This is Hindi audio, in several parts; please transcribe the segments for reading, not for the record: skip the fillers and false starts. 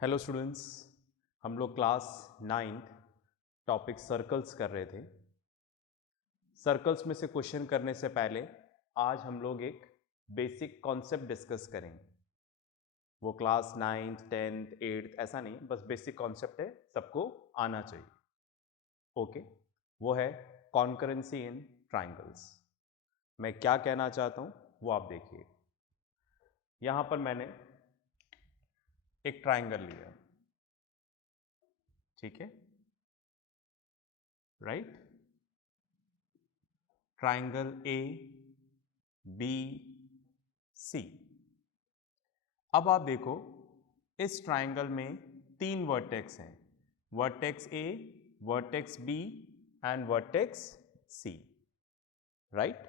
हेलो स्टूडेंट्स, हम लोग क्लास 9th टॉपिक सर्कल्स कर रहे थे। सर्कल्स में से क्वेश्चन करने से पहले आज हम लोग एक बेसिक कॉन्सेप्ट डिस्कस करेंगे। वो क्लास 9th 10th 8th ऐसा नहीं, बस बेसिक कॉन्सेप्ट है, सबको आना चाहिए। ओके, वो है कॉन्करेंसी इन ट्राइंगल्स। मैं क्या कहना चाहता हूँ वो आप देखिए। यहाँ पर मैंने एक ट्राइंगल लिया, ठीक है, right. Triangle A B C. अब आप देखो, इस ट्राइंगल में तीन वर्टेक्स हैं, vertex A, vertex B and vertex C, right.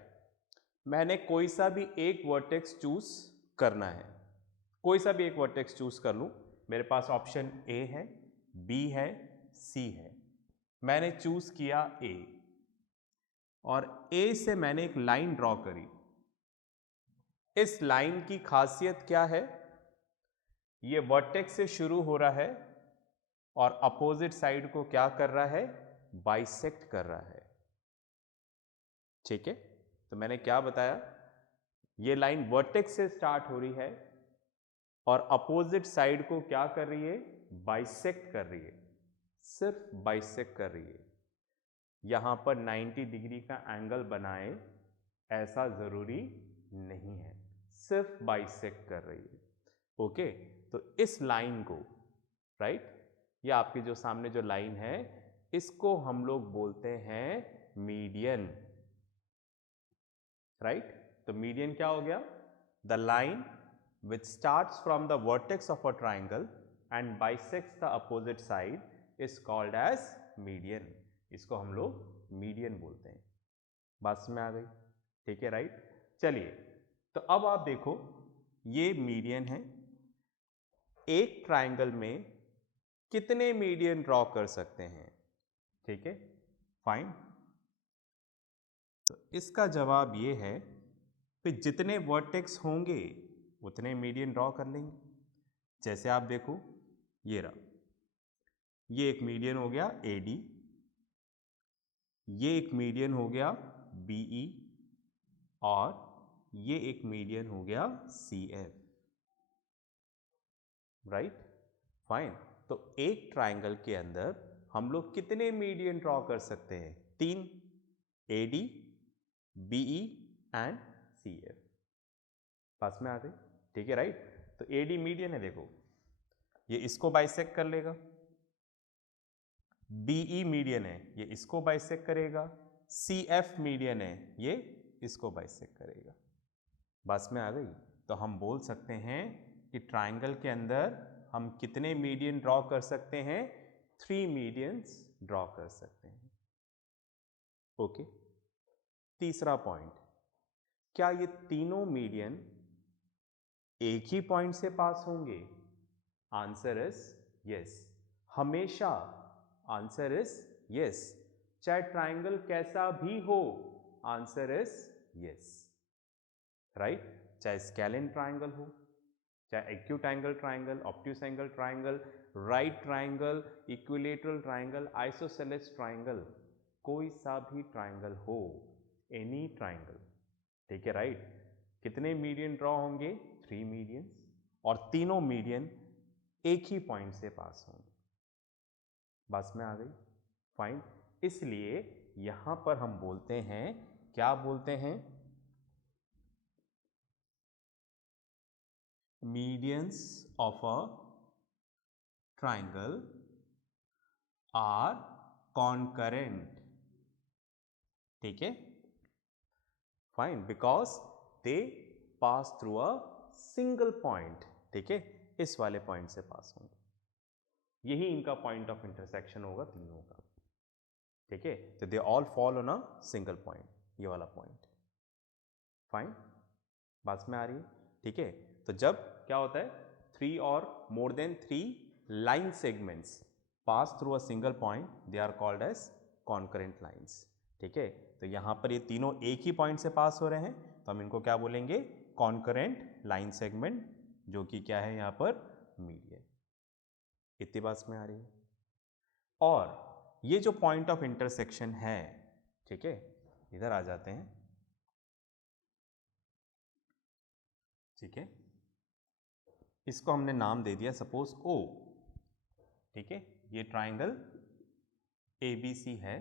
मैंने कोई सा भी एक वर्टेक्स चूज करना है, कोई सा भी एक वर्टेक्स चूज कर लूं। मेरे पास ऑप्शन ए है, बी है, सी है। मैंने चूज किया ए और ए से मैंने एक लाइन ड्रॉ करी। इस लाइन की खासियत क्या है? ये वर्टेक्स से शुरू हो रहा है और अपोजिट साइड को क्या कर रहा है? बाइसेक्ट कर रहा है, ठीक है। तो मैंने क्या बताया, ये लाइन वर्टेक्स से स्टार्ट हो रही है और अपोजिट साइड को क्या कर रही है? बाइसेक्ट कर रही है, सिर्फ बाइसेक्ट कर रही है। यहां पर 90 डिग्री का एंगल बनाए ऐसा जरूरी नहीं है, सिर्फ बाइसेक्ट कर रही है। ओके, तो इस लाइन को, राइट, ये आपके जो सामने जो लाइन है, इसको हम लोग बोलते हैं मीडियन, राइट। तो मीडियन क्या हो गया? The line which starts from the vertex of a triangle and bisects the opposite side is called as median. इसको हम लोग मीडियन बोलते हैं। बात में आ गई, ठीक है, राइट। चलिए, तो अब आप देखो, ये मीडियन है। एक ट्राइंगल में कितने मीडियन ड्रॉ कर सकते हैं? ठीक है, फाइन। तो इसका जवाब ये है कि जितने वर्टेक्स होंगे उतने मीडियन ड्रॉ कर लेंगे। जैसे आप देखो, ये रहा, ये एक मीडियन हो गया ए डी, ये एक मीडियन हो गया बी ई और ये एक मीडियन हो गया सी एफ, राइट, फाइन। तो एक ट्राइंगल के अंदर हम लोग कितने मीडियन ड्रॉ कर सकते हैं? तीन, A D, B E and C F. पास में आ गई, ठीक है, राइट। तो ए डी मीडियन है, देखो ये इसको बाइसेक्ट कर लेगा। बी ई मीडियन है, ये इसको बाइसेक्ट करेगा। सी एफ मीडियन है, ये इसको बाइसेक्ट करेगा। बस में आ गई। तो हम बोल सकते हैं कि ट्राइंगल के अंदर हम कितने मीडियन ड्रॉ कर सकते हैं? 3 मीडियंस ड्रॉ कर सकते हैं। ओके, तीसरा पॉइंट, क्या ये तीनों मीडियन एक ही पॉइंट से पास होंगे? आंसर इज यस, हमेशा। आंसर इज यस, चाहे ट्राइंगल कैसा भी हो, आंसर इज यस, राइट। चाहे स्केलिन ट्राइंगल हो, चाहे acute angle triangle, obtuse angle triangle, right triangle, equilateral triangle, isosceles triangle, कोई सा भी ट्राइंगल हो, एनी ट्राइंगल, ठीक है, राइट। कितने मीडियन ड्रॉ होंगे? 3 मीडियंस, और तीनों मीडियन एक ही पॉइंट से पास होंगे। बस में आ गई, फाइन। इसलिए यहां पर हम बोलते हैं, क्या बोलते हैं? Medians of a triangle are concurrent, ठीक है, fine, because they pass through a single point, ठीक है, इस वाले पॉइंट से पास होंगे। यही इनका पॉइंट ऑफ इंटरसेक्शन होगा तीनों का, ठीक है। तो they all fall on a single point, ये वाला पॉइंट, फाइन। बात में आ रही है, ठीक है। तो जब क्या होता है, 3 और more than 3 line segments pass through a single point, they are called as concurrent lines, ठीक है। तो यहां पर ये तीनों एक ही पॉइंट से पास हो रहे हैं, तो हम इनको क्या बोलेंगे? कॉन्करेंट लाइन सेगमेंट, जो कि क्या है यहां पर? मीडियन। इतनी बात में आ रही है। और ये जो पॉइंट ऑफ इंटरसेक्शन है, ठीक है, इधर आ जाते हैं, ठीक है, इसको हमने नाम दे दिया सपोज O, ठीक है, ये ट्राइंगल ABC है,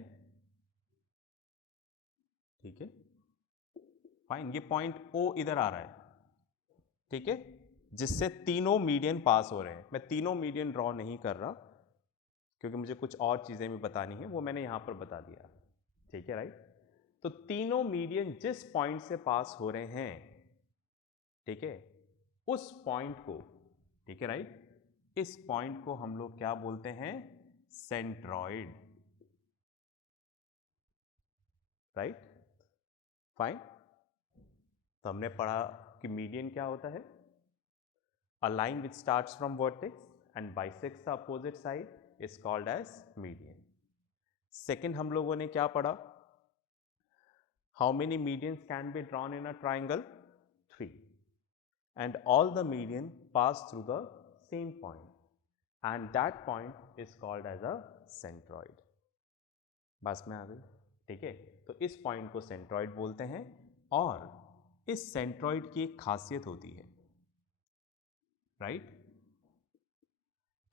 ठीक है, फाइन, ये पॉइंट O इधर आ रहा है, ठीक है, जिससे तीनों मीडियन पास हो रहे हैं। मैं तीनों मीडियन ड्रॉ नहीं कर रहा क्योंकि मुझे कुछ और चीज़ें भी बतानी है, वो मैंने यहाँ पर बता दिया, ठीक है, राइट। तो तीनों मीडियन जिस पॉइंट से पास हो रहे हैं, ठीक है, उस पॉइंट को, ठीक है, राइट, इस पॉइंट को हम लोग क्या बोलते हैं? Centroid, right, fine. तो हमने पढ़ा कि मीडियन क्या होता है? A line which starts from vertex and bisects the opposite side is called as median. Second हम लोगों ने क्या पढ़ा? How many medians can be drawn in a triangle? 3. And all the median pass through the same point, and that point is called as a centroid. बस में आ गई, ठीक है। तो इस पॉइंट को सेंट्रॉइड बोलते हैं, और इस सेंट्रॉइड की एक खासियत होती है, राइट।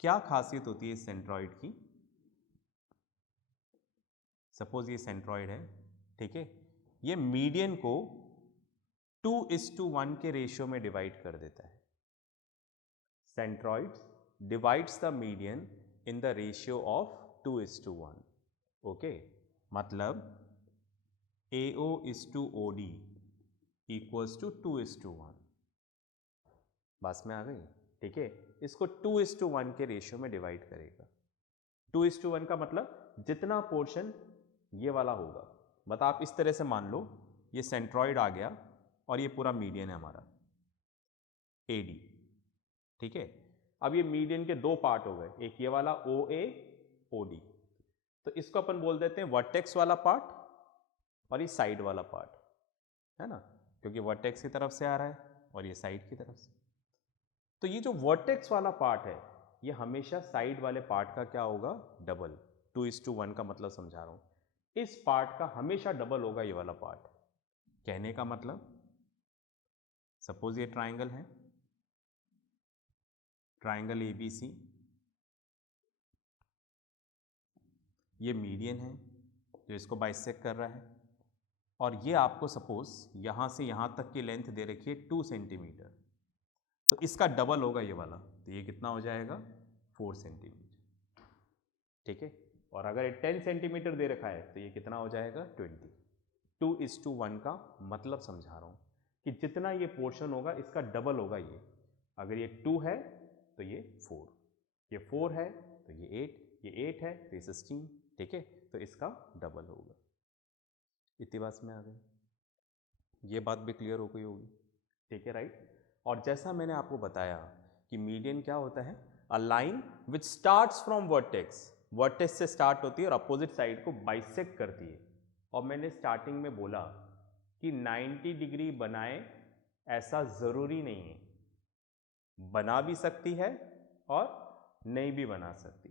क्या खासियत होती है इस सेंट्रॉइड की? सपोज ये सेंट्रॉइड है, ठीक है, ये मीडियन को 2:1 के रेशियो में डिवाइड कर देता है। Centroids divides the median in the ratio of 2:1, okay. मतलब AO is to OD equals to 2:1। बस में आ गई, ठीक है। इसको 2:1 के रेशियो में डिवाइड करेगा। 2:1 का मतलब जितना पोर्शन ये वाला होगा, मतलब आप इस तरह से मान लो ये सेंट्रॉइड आ गया और ये पूरा मीडियन है हमारा AD, ठीक है। अब ये मीडियन के दो पार्ट हो गए, एक ये वाला OA OD, तो इसको अपन बोल देते हैं वर्टेक्स वाला पार्ट और ये साइड वाला पार्ट, है ना, क्योंकि वर्टेक्स की तरफ से आ रहा है और ये साइड की तरफ से। तो ये जो वर्टेक्स वाला पार्ट है ये हमेशा साइड वाले पार्ट का क्या होगा? डबल। 2:1 का मतलब समझा रहा हूं, इस पार्ट का हमेशा डबल होगा ये वाला पार्ट। कहने का मतलब सपोज ये ट्राइंगल है, ट्राइंगल ABC, ये मीडियन है जो इसको बाइसेक्ट कर रहा है, और ये आपको सपोज यहां से यहां तक की लेंथ दे रखी है 2 सेंटीमीटर, तो इसका डबल होगा ये वाला, तो ये कितना हो जाएगा? 4 सेंटीमीटर, ठीक है। और अगर ये 10 सेंटीमीटर दे रखा है तो ये कितना हो जाएगा? 20। 2:1 का मतलब समझा रहा हूँ कि जितना ये पोर्शन होगा इसका डबल होगा ये। अगर ये 2 है तो ये 4, ये 4 है तो ये 8, ये 8 है तो ये 16, ठीक है, तो इसका डबल होगा। इतनी बात में आ गई, ये बात भी क्लियर हो गई होगी, ठीक है, राइट। और जैसा मैंने आपको बताया कि मीडियन क्या होता है? A line which starts from vertex, vertex से स्टार्ट होती है और अपोजिट साइड को बाइसेक्ट करती है। और मैंने स्टार्टिंग में बोला कि 90 डिग्री बनाए ऐसा ज़रूरी नहीं है, बना भी सकती है और नहीं भी बना सकती,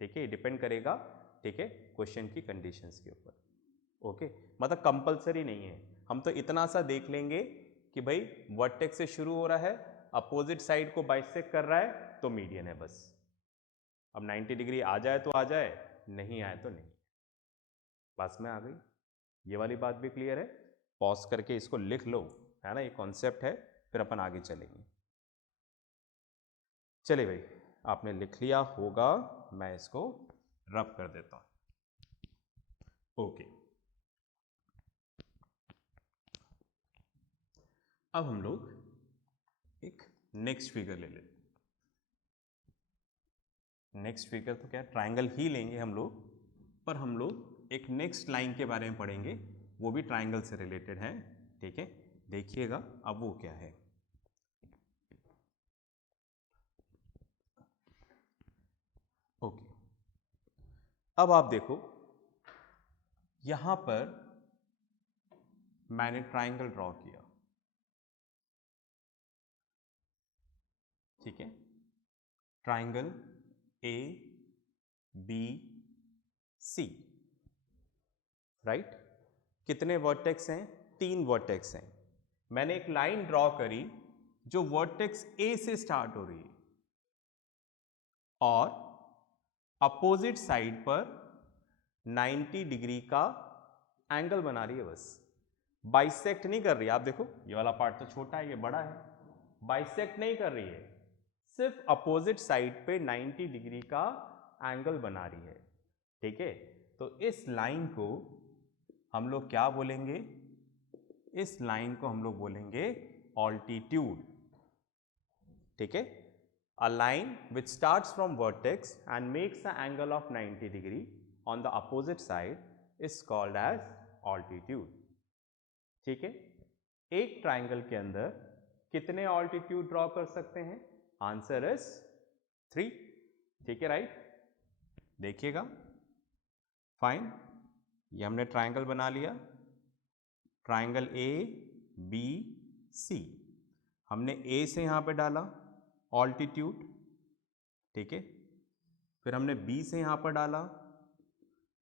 ठीक है, डिपेंड करेगा, ठीक है, क्वेश्चन की कंडीशंस के ऊपर, ओके। मतलब कंपलसरी नहीं है, हम तो इतना सा देख लेंगे कि भाई वर्टेक्स से शुरू हो रहा है, अपोजिट साइड को बाइसेक्ट कर रहा है तो मीडियन है बस। अब 90 डिग्री आ जाए तो आ जाए, नहीं आए तो नहीं। बस में आ गई, ये वाली बात भी क्लियर है। पॉज करके इसको लिख लो, है ना, ये कॉन्सेप्ट है, फिर अपन आगे चलेंगे। चलिए भाई, आपने लिख लिया होगा, मैं इसको रब कर देता हूं, ओके। अब हम लोग एक नेक्स्ट फिगर ले लेते। नेक्स्ट फिगर तो क्या, ट्राइंगल ही लेंगे हम लोग, पर हम लोग एक नेक्स्ट लाइन के बारे में पढ़ेंगे, वो भी ट्राइंगल से रिलेटेड है, ठीक है। देखिएगा अब वो क्या है। ओके, अब आप देखो यहां पर मैंने ट्राइंगल ड्रॉ किया, ठीक है, triangle A B C, right. कितने वर्टेक्स हैं? 3 वर्टेक्स हैं। मैंने एक लाइन ड्रॉ करी जो वर्टेक्स ए से स्टार्ट हो रही है और अपोजिट साइड पर 90 डिग्री का एंगल बना रही है, बस बाइसेक्ट नहीं कर रही। आप देखो ये वाला पार्ट तो छोटा है, ये बड़ा है, बाइसेक्ट नहीं कर रही है, सिर्फ अपोजिट साइड पे 90 डिग्री का एंगल बना रही है, ठीक है। तो इस लाइन को हम लोग क्या बोलेंगे? इस लाइन को हम लोग बोलेंगे ऑल्टीट्यूड, ठीक है। A line which starts from vertex and makes a angle of 90 degree on the opposite side is called as altitude, ठीक है। एक ट्राइंगल के अंदर कितने ऑल्टीट्यूड ड्रॉ कर सकते हैं? आंसर इज 3, ठीक है, राइट। देखिएगा, फाइन, ये हमने ट्राइंगल बना लिया, ट्राइंगल ए बी सी। हमने ए से यहाँ पे डाला ऑल्टीट्यूड, ठीक है, फिर हमने बी से यहाँ पर डाला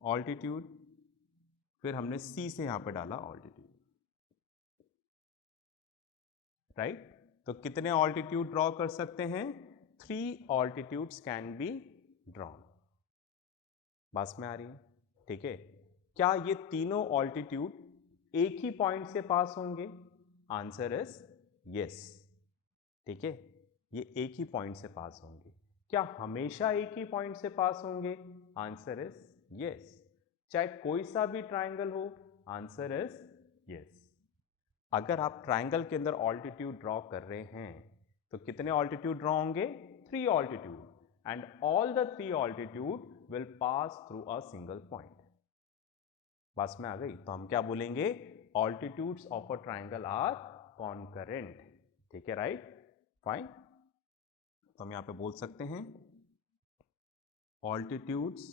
ऑल्टीट्यूड, फिर हमने सी से यहाँ पे डाला ऑल्टीट्यूड, राइट। तो कितने ऑल्टीट्यूड ड्रॉ कर सकते हैं? 3 ऑल्टीट्यूड्स कैन बी ड्रॉन। बस में आ रही है, ठीक है। क्या ये तीनों ऑल्टीट्यूड एक ही पॉइंट से पास होंगे? आंसर इज यस, ठीक है, ये एक ही पॉइंट से पास होंगे। क्या हमेशा एक ही पॉइंट से पास होंगे? Answer is yes. चाहे कोई सा भी ट्राइंगल हो? Answer is yes. अगर आप ट्राइंगल के अंदर ऑल्टीट्यूड ड्रॉ कर रहे हैं तो कितने ऑल्टीट्यूड ड्रॉ होंगे? 3 altitude, and all the 3 altitude will pass through a single point. बस में आ गई? तो हम क्या बोलेंगे? Altitudes of a triangle are concurrent, ठीक है, राइट, फाइन। तो हम यहां पे बोल सकते हैं altitudes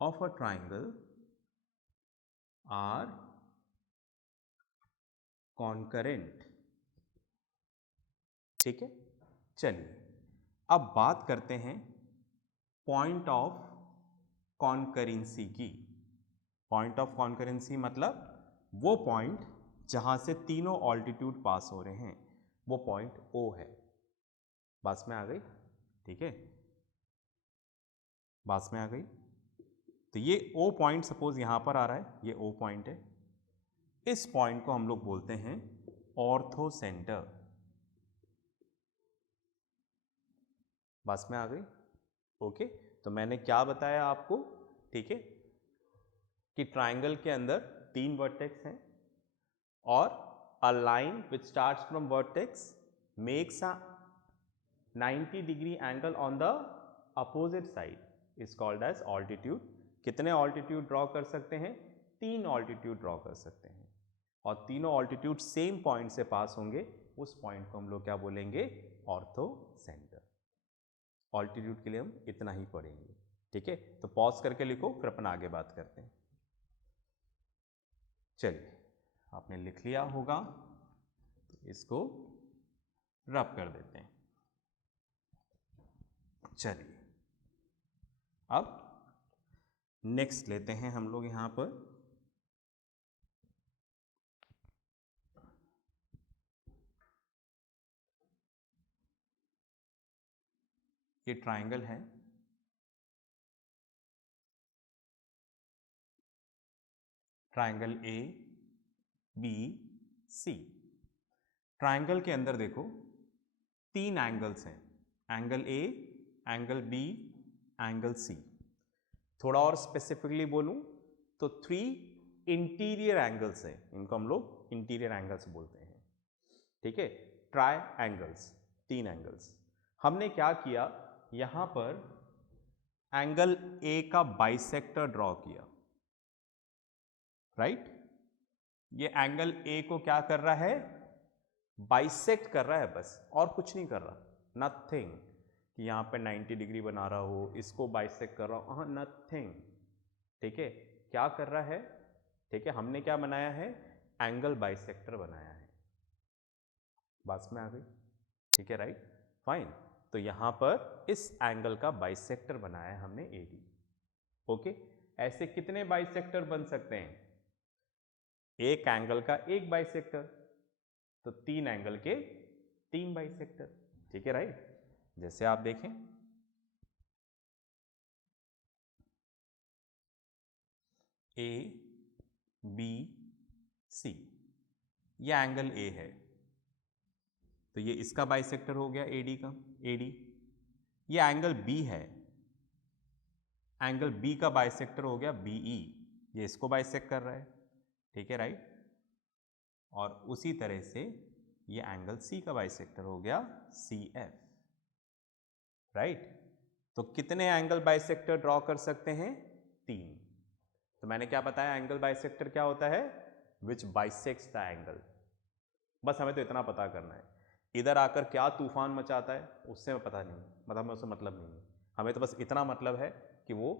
of a triangle are concurrent, ठीक है। चलिए अब बात करते हैं पॉइंट ऑफ कॉन्करेंसी की। पॉइंट ऑफ कॉन्करेंसी मतलब वो पॉइंट जहां से तीनों ऑल्टीट्यूड पास हो रहे हैं, वो पॉइंट ओ है। बस में आ गई? ठीक है, बस में आ गई। तो ये ओ पॉइंट सपोज यहां पर आ रहा है, ये ओ पॉइंट है। इस पॉइंट को हम लोग बोलते हैं ऑर्थो सेंटर। बस में आ गई? ओके, तो मैंने क्या बताया आपको, ठीक है, कि ट्राइंगल के अंदर 3 वर्टेक्स हैं और a line which starts from vertex makes a 90 degree angle on the opposite side is called as altitude. कितने ऑल्टीट्यूड ड्रॉ कर सकते हैं? 3 ऑल्टीट्यूड ड्रॉ कर सकते हैं, और तीनों ऑल्टीट्यूड सेम पॉइंट से पास होंगे। उस पॉइंट को हम लोग क्या बोलेंगे? Ortho centre. ऑल्टीट्यूड के लिए हम इतना ही पढ़ेंगे, ठीक है। तो पॉज करके लिखो, फिर अपन आगे बात करते हैं। चलिए, आपने लिख लिया होगा तो इसको रब कर देते हैं। चलिए अब नेक्स्ट लेते हैं हम लोग यहां पर ये ट्राइंगल है, triangle A B C. Triangle के अंदर देखो 3 एंगल्स हैं, angle A, angle B, angle C. थोड़ा और स्पेसिफिकली बोलूं तो 3 इंटीरियर एंगल्स हैं, इनको हम लोग इंटीरियर एंगल्स बोलते हैं, ठीक है। Try angles, 3 angles. हमने क्या किया, यहां पर एंगल ए का बाइसेक्टर ड्रॉ किया, राइट। ये एंगल ए को क्या कर रहा है? बाइसेक्ट कर रहा है, बस और कुछ नहीं कर रहा, नथिंग। कि यहां पे 90 डिग्री बना रहा हो, इसको बाइसेक्ट कर रहा हो, हाँ, नथिंग, ठीक है। क्या कर रहा है? ठीक है, हमने क्या बनाया है? एंगल बाइसेक्टर बनाया है। बस में आ गई, ठीक है, राइट, फाइन। तो यहां पर इस एंगल का बाइसेक्टर बनाया है हमने AD। ओके, ऐसे कितने बाइसेक्टर बन सकते हैं? एक एंगल का एक बाइसेक्टर, तो 3 एंगल के 3 बाइसेक्टर। ठीक है, राइट। जैसे आप देखें, A B C, ये एंगल A है, तो ये इसका बाइसेक्टर हो गया AD का, AD। ये एंगल B है, एंगल B का बाइसेक्टर हो गया BE, ये इसको बाइसेक्ट कर रहा है। ठीक है, राइट। और उसी तरह से ये एंगल C का बाइसेक्टर हो गया CF, राइट। तो कितने एंगल बाइसेक्टर ड्रॉ कर सकते हैं? 3। तो मैंने क्या बताया, एंगल बाइसेक्टर क्या होता है? विच बाइसेक्ट्स द एंगल। बस हमें तो इतना पता करना है, इधर आकर क्या तूफान मचाता है उससे पता नहीं, मतलब हमें उससे मतलब नहीं है। हमें तो बस इतना मतलब है कि वो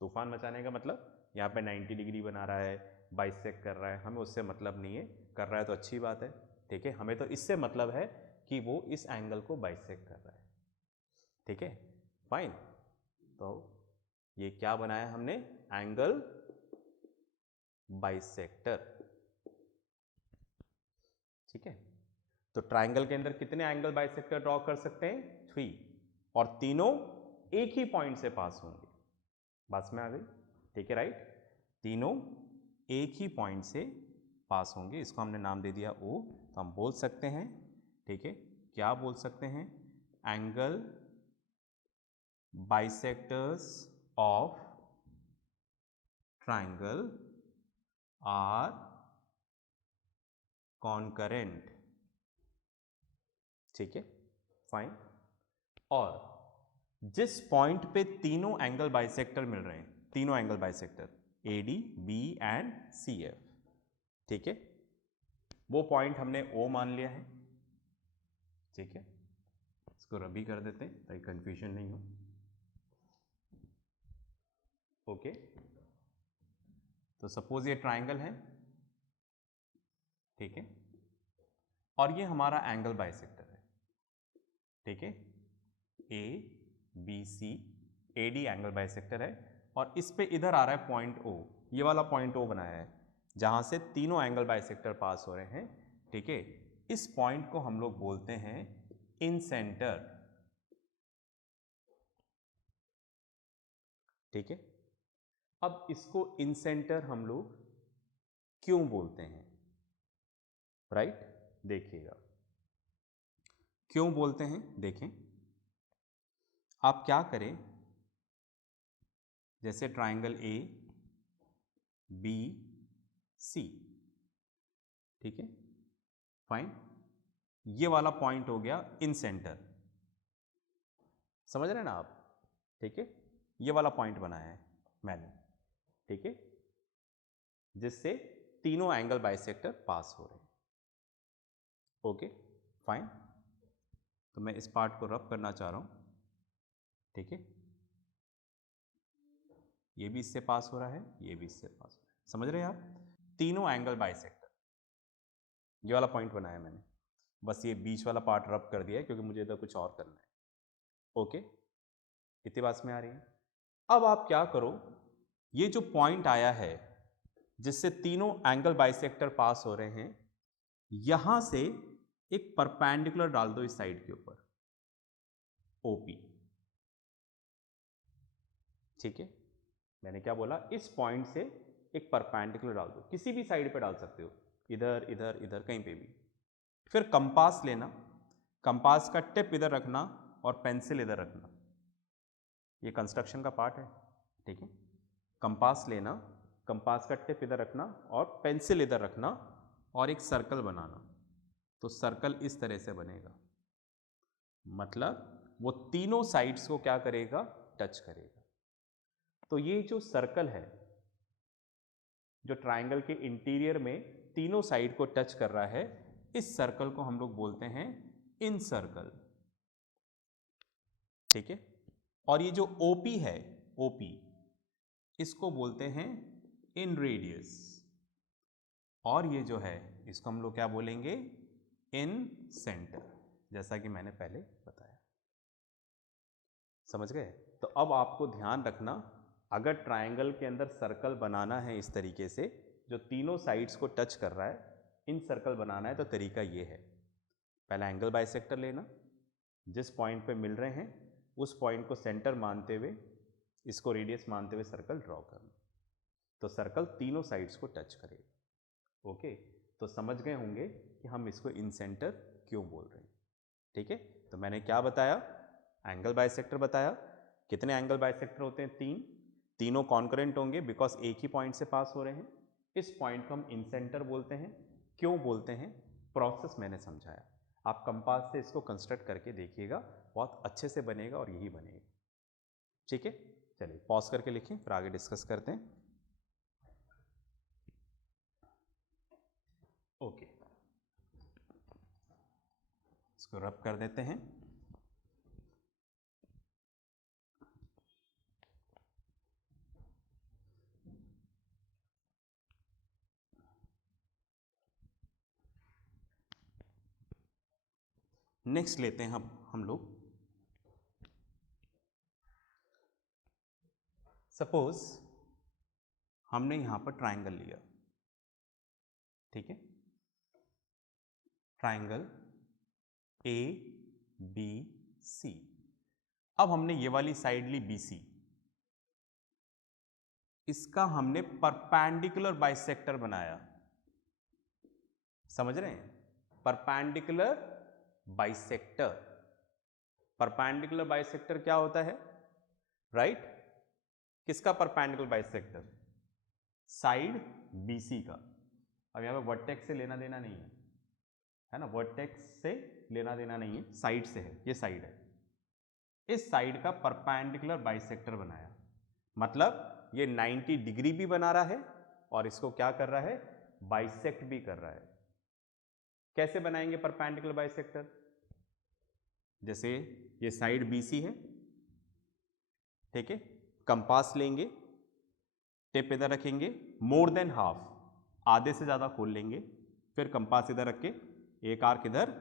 तूफान मचाने का मतलब यहाँ पे 90 डिग्री बना रहा है, बाइसेक्ट कर रहा है, हमें उससे मतलब नहीं है। कर रहा है तो अच्छी बात है, ठीक है। हमें तो इससे मतलब है कि वो इस एंगल को बाइसेक्ट कर रहा है। ठीक है, फाइन। तो ये क्या बनाया हमने? Angle bisector. ठीक है, तो ट्राइंगल के अंदर कितने एंगल बाइसेक्टर ड्रॉ कर सकते हैं? 3, और तीनों एक ही पॉइंट से पास होंगे। बात में आ गई? ठीक है, राइट। तीनों एक ही पॉइंट से पास होंगे, इसको हमने नाम दे दिया O। तो हम बोल सकते हैं, ठीक है, क्या बोल सकते हैं? Angle bisectors of triangle are concurrent. ठीक है, फाइन। और जिस पॉइंट पे तीनों एंगल बाइसेक्टर मिल रहे हैं, तीनों angle bisector AD, B and CF, ठीक है, वो पॉइंट हमने O मान लिया है। ठीक है, इसको रबी कर देते हैं ताकि कंफ्यूजन नहीं हो। ओके, तो सपोज ये ट्राइंगल है, ठीक है, और ये हमारा एंगल बाइसेक्टर है। ठीक है, ABC, AD एंगल बाइसेक्टर है, और इस पे इधर आ रहा है पॉइंट O, ये वाला पॉइंट O बनाया है जहां से तीनों एंगल बाइसेक्टर पास हो रहे हैं। ठीक है, इस पॉइंट को हम लोग बोलते हैं इन सेंटर। ठीक है, अब इसको इन सेंटर हम लोग क्यों बोलते हैं? राइट, देखिएगा क्यों बोलते हैं। देखें, आप क्या करें, जैसे ट्राइंगल ABC, ठीक है, फाइन। ये वाला पॉइंट हो गया इन सेंटर, समझ रहे हैं ना आप? ठीक है, ये वाला पॉइंट बनाया है मैंने, ठीक है, जिससे तीनों एंगल बाइसेक्टर पास हो रहे हैं। Okay, fine. तो मैं इस पार्ट को रब करना चाह रहा हूं। ठीक है, ये भी इससे पास हो रहा है, ये भी इससे पास हो रहा है, समझ रहे हैं आप? तीनों एंगल बाइसेक्टर, ये वाला पॉइंट बनाया मैंने, बस ये बीच वाला पार्ट रब कर दिया है क्योंकि मुझे इधर कुछ और करना है। ओके, इतनी बात में आ रही है? अब आप क्या करो, ये जो पॉइंट आया है जिससे तीनों एंगल बाइसेक्टर पास हो रहे हैं, यहां से एक परपेंडिकुलर डाल दो इस साइड के ऊपर, OP। ठीक है, मैंने क्या बोला, इस पॉइंट से एक परपेंडिकुलर डाल दो, किसी भी साइड पे डाल सकते हो, इधर इधर इधर कहीं पे भी। फिर कंपास लेना, कंपास का टिप इधर रखना और पेंसिल इधर रखना, ये कंस्ट्रक्शन का पार्ट है। ठीक है, कंपास लेना, कंपास का टिप इधर रखना और पेंसिल इधर रखना और एक सर्कल बनाना। तो सर्कल इस तरह से बनेगा, मतलब वो तीनों साइड्स को क्या करेगा? टच करेगा। तो ये जो सर्कल है, जो ट्राइंगल के इंटीरियर में तीनों साइड को टच कर रहा है, इस सर्कल को हम लोग बोलते हैं इन सर्कल। ठीक है, और ये जो OP है, OP, इसको बोलते हैं इन रेडियस, और ये जो है इसको हम लोग क्या बोलेंगे? इन सेंटर, जैसा कि मैंने पहले बताया। समझ गए? तो अब आपको ध्यान रखना, अगर ट्रायंगल के अंदर सर्कल बनाना है इस तरीके से, जो तीनों साइड्स को टच कर रहा है, इन सर्कल बनाना है, तो तरीका ये है। पहला एंगल बाइसेक्टर लेना, जिस पॉइंट पे मिल रहे हैं उस पॉइंट को सेंटर मानते हुए, इसको रेडियस मानते हुए सर्कल ड्रॉ करना, तो सर्कल तीनों साइड्स को टच करेगा। ओके, तो समझ गए होंगे कि हम इसको इन सेंटर क्यों बोल रहे हैं। ठीक है, तो मैंने क्या बताया? एंगल बाइसेक्टर बताया। कितने एंगल बाइसेक्टर होते हैं? 3। तीनों कॉन्करेंट होंगे बिकॉज एक ही पॉइंट से पास हो रहे हैं। इस पॉइंट को हम इन सेंटर बोलते हैं। क्यों बोलते हैं? प्रोसेस मैंने समझाया। आप कंपास से इसको कंस्ट्रक्ट करके देखिएगा, बहुत अच्छे से बनेगा और यही बनेगा। ठीक है, चलिए पॉज करके लिखें, फिर आगे डिस्कस करते हैं। ओके, इसको रब कर देते हैं। नेक्स्ट लेते हैं हम लोग, सपोज हमने यहां पर ट्रायंगल लिया। ठीक है, ट्रायंगल ए बी सी। अब हमने ये वाली साइड ली बी सी, इसका हमने परपेंडिकुलर बाइसेक्टर बनाया। समझ रहे हैं? Perpendicular bisector. परपेंडिकुलर बाइसेक्टर क्या होता है? राइट? किसका परपेंडिकुलर बाइसेक्टर? साइड बीसी का। अब यहां पे वर्टेक्स से लेना देना नहीं है ना, वर्टेक्स से लेना देना नहीं है, साइड से है, ये साइड है। इस साइड का परपेंडिकुलर बाइसेक्टर बनाया, मतलब ये 90 डिग्री भी बना रहा है और इसको क्या कर रहा है? बाइसेक्ट भी कर रहा है। कैसे बनाएंगे परपेंडिकुलर बाइसेक्टर? जैसे ये साइड बीसी है, ठीक है, कंपास लेंगे, टिप इधर रखेंगे, मोर देन हाफ, आधे से ज़्यादा खोल लेंगे, फिर कंपास इधर रख के एक आर्क इधर,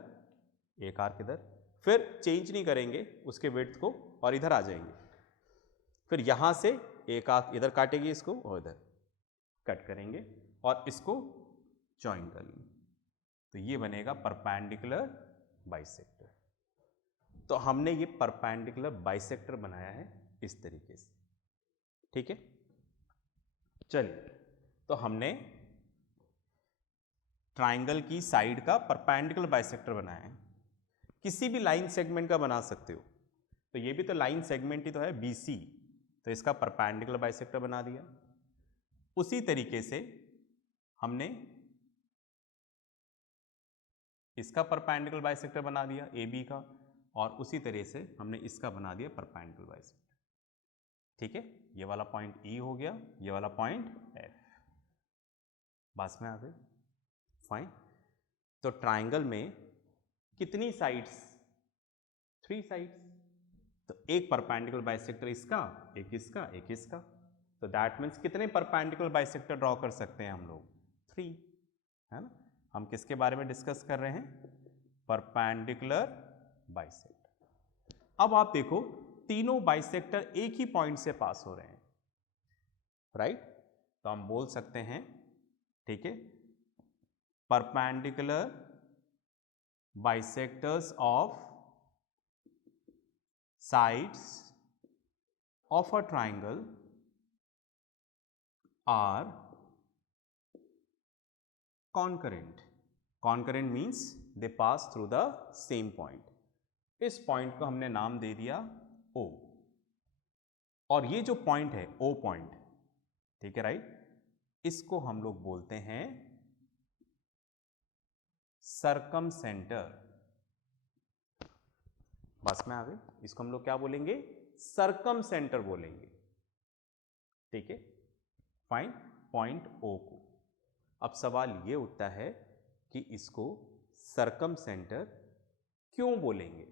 एक आर्क इधर, फिर चेंज नहीं करेंगे उसके विड्थ को और इधर आ जाएंगे, फिर यहाँ से एक आर्क इधर काटेंगे इसको और इधर कट करेंगे और इसको जॉइन कर लेंगे, तो ये बनेगा परपेंडिकुलर बाइसेक्टर। तो हमने ये परपेंडिकुलर बाइसेक्टर बनाया है इस तरीके से। ठीक है, चलिए, तो हमने ट्राइंगल की साइड का परपेंडिकुलर बाइसेक्टर बनाया है। किसी भी लाइन सेगमेंट का बना सकते हो, तो ये भी तो लाइन सेगमेंट ही तो है BC, तो इसका परपेंडिकुलर बाइसेक्टर बना दिया। उसी तरीके से हमने इसका परपेंडिकुलर बाइसेक्टर बना दिया AB का, और उसी तरह से हमने इसका बना दिया परपेंडिकुलर बाइसेक्टर। ठीक है, ये वाला पॉइंट E हो गया, ये वाला पॉइंट F। बस में आ गई, फाइन। तो ट्राइंगल में कितनी साइड्स? 3 साइड्स। तो एक परपेंडिकुलर बाइसेक्टर इसका, एक इसका, एक इसका, तो दैट मीन्स कितने परपेंडिकुलर बाइसेक्टर ड्रॉ कर सकते हैं हम लोग? 3, है ना। हम किसके बारे में डिस्कस कर रहे हैं? Perpendicular bisector. अब आप देखो, तीनों बाइसेक्टर एक ही पॉइंट से पास हो रहे हैं, राइट? तो हम बोल सकते हैं, ठीक है, perpendicular bisectors of sides of a triangle are concurrent. Concurrent means they pass through the same point. इस पॉइंट को हमने नाम दे दिया O, और ये जो पॉइंट है O पॉइंट, ठीक है, राइट, इसको हम लोग बोलते हैं सर्कम सेंटर। बस में आ गई, इसको हम लोग क्या बोलेंगे? सर्कम सेंटर बोलेंगे। ठीक है, फाइन, पॉइंट O को। अब सवाल ये उठता है कि इसको सर्कम सेंटर क्यों बोलेंगे?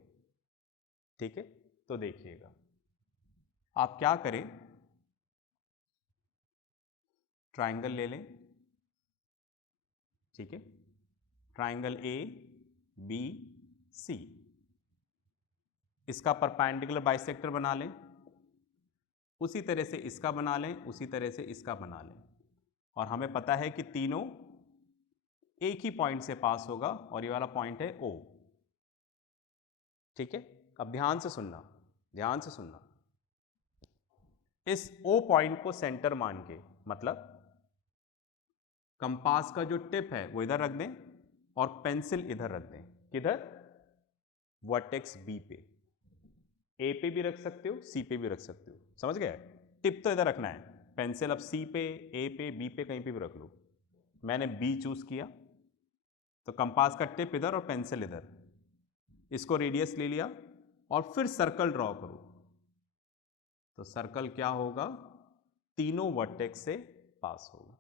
ठीक है, तो देखिएगा, आप क्या करें, ट्राइंगल ले लें, ठीक है, ट्राइंगल A B C, इसका परपेंडिकुलर बाइसेक्टर बना लें, उसी तरह से इसका बना लें, उसी तरह से इसका बना लें, और हमें पता है कि तीनों एक ही पॉइंट से पास होगा और ये वाला पॉइंट है O। ठीक है, अब ध्यान से सुनना, ध्यान से सुनना। इस O पॉइंट को सेंटर मान के, मतलब कंपास का जो टिप है वो इधर रख दें और पेंसिल इधर रख दें। किधर? वर्टेक्स B पे। A पे भी रख सकते हो, C पे भी रख सकते हो, समझ गए? टिप तो इधर रखना है, पेंसिल अब C पे, A पे, B पे, कहीं पे भी रख लो। मैंने B चूज किया, तो कंपास का टिप इधर और पेंसिल इधर, इसको रेडियस ले लिया और फिर सर्कल ड्रॉ करो। तो सर्कल क्या होगा? तीनों वर्टेक्स से पास होगा।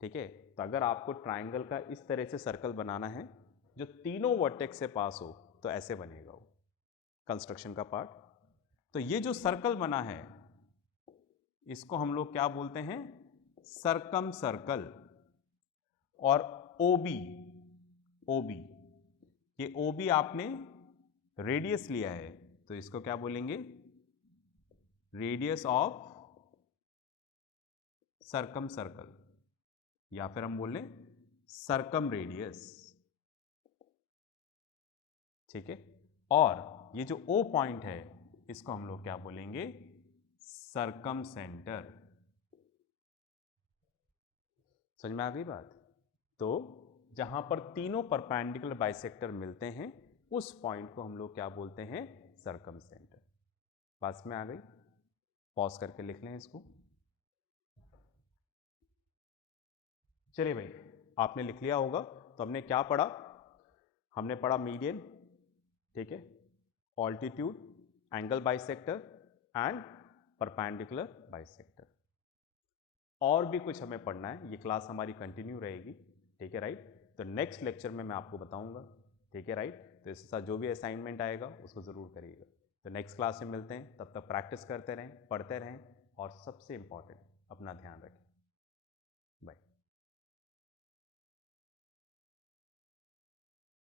ठीक है, तो अगर आपको ट्राइंगल का इस तरह से सर्कल बनाना है जो तीनों वर्टेक्स से पास हो, तो ऐसे बनेगा वो कंस्ट्रक्शन का पार्ट। तो ये जो सर्कल बना है इसको हम लोग क्या बोलते हैं? Circum circle. और OB, OB, ये OB आपने रेडियस लिया है तो इसको क्या बोलेंगे? रेडियस ऑफ सर्कम सर्कल, या फिर हम बोल लें सर्कम रेडियस। ठीक है, और ये जो O पॉइंट है इसको हम लोग क्या बोलेंगे? Circum centre. समझ में आ गई बात? तो जहां पर तीनों परपेंडिकुलर बाइसेक्टर मिलते हैं उस पॉइंट को हम लोग क्या बोलते हैं? Circum centre. पास में आ गई? पॉज करके लिख लें इसको। चलिए भाई, आपने लिख लिया होगा। तो हमने क्या पढ़ा? हमने पढ़ा मीडियन, ठीक है, altitude, angle bisector and perpendicular bisector. और भी कुछ हमें पढ़ना है, ये क्लास हमारी कंटिन्यू रहेगी। ठीक है, राइट? तो नेक्स्ट लेक्चर में मैं आपको बताऊंगा। ठीक है, राइट? तो इसके साथ जो भी असाइनमेंट आएगा उसको ज़रूर करिएगा। तो नेक्स्ट क्लास में मिलते हैं, तब तक प्रैक्टिस करते रहें, पढ़ते रहें और सबसे इम्पॉर्टेंट अपना ध्यान रखें। बाय।